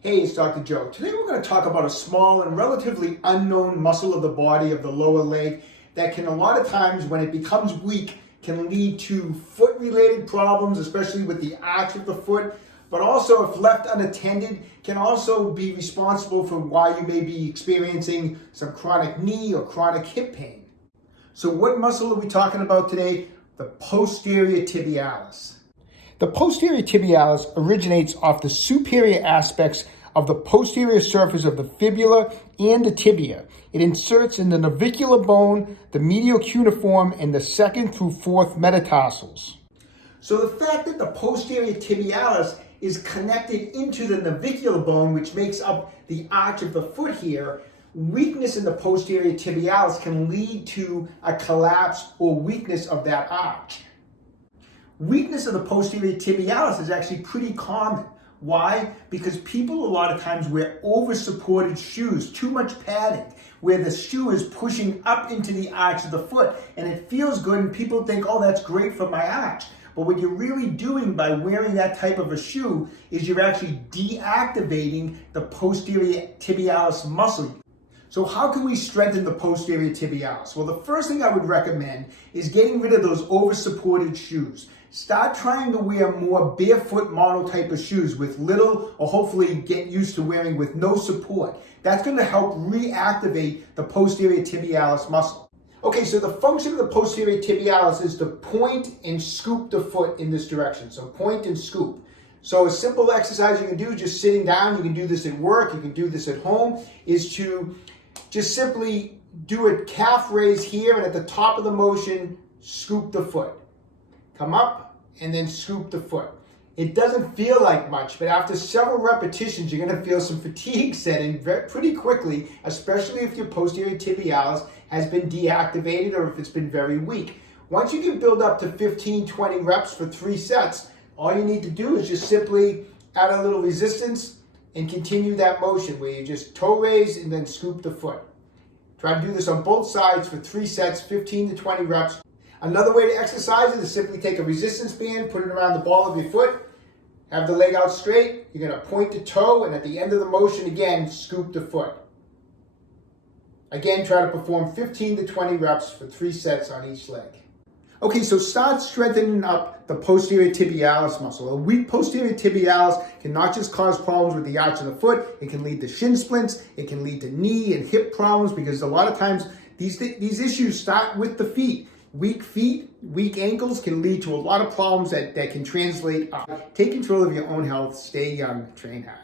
Hey, it's Dr. Joe. Today we're going to talk about a small and relatively unknown muscle of the body of the lower leg that can a lot of times, when it becomes weak, can lead to foot-related problems, especially with the arch of the foot, but also if left unattended can also be responsible for why you may be experiencing some chronic knee or chronic hip pain. So what muscle are we talking about today? The posterior tibialis. The posterior tibialis originates off the superior aspects of the posterior surface of the fibula and the tibia. It inserts in the navicular bone, the medial cuneiform, and the second through fourth metatarsals. So the fact that the posterior tibialis is connected into the navicular bone, which makes up the arch of the foot here, weakness in the posterior tibialis can lead to a collapse or weakness of that arch. Weakness of the posterior tibialis is actually pretty common. Why? Because people a lot of times wear over-supported shoes, too much padding, where the shoe is pushing up into the arch of the foot, and it feels good, and people think, oh, that's great for my arch. But what you're really doing by wearing that type of a shoe is you're actually deactivating the posterior tibialis muscle. So how can we strengthen the posterior tibialis? Well, the first thing I would recommend is getting rid of those over-supported shoes. Start trying to wear more barefoot model type of shoes with little, or hopefully get used to wearing with no support. That's going to help reactivate the posterior tibialis muscle. Okay, so the function of the posterior tibialis is to point and scoop the foot in this direction. So point and scoop. So a simple exercise you can do just sitting down, you can do this at work, you can do this at home, is to just simply do a calf raise here, and at the top of the motion, scoop the foot. Come up and then scoop the foot. It doesn't feel like much, but after several repetitions, you're going to feel some fatigue set in pretty quickly, especially if your posterior tibialis has been deactivated or if it's been very weak. Once you can build up to 15-20 reps for 3 sets, all you need to do is just simply add a little resistance and continue that motion where you just toe raise and then scoop the foot. Try to do this on both sides for 3 sets, 15 to 20 reps. Another way to exercise it is simply take a resistance band, put it around the ball of your foot, have the leg out straight, you're going to point the toe, and at the end of the motion, again, scoop the foot. Again, try to perform 15 to 20 reps for 3 sets on each leg. Okay, so start strengthening up the posterior tibialis muscle. A weak posterior tibialis can not just cause problems with the arch of the foot, it can lead to shin splints, it can lead to knee and hip problems, because a lot of times these issues start with the feet. Weak feet, weak ankles can lead to a lot of problems that can translate up. Take control of your own health, stay young, train hard.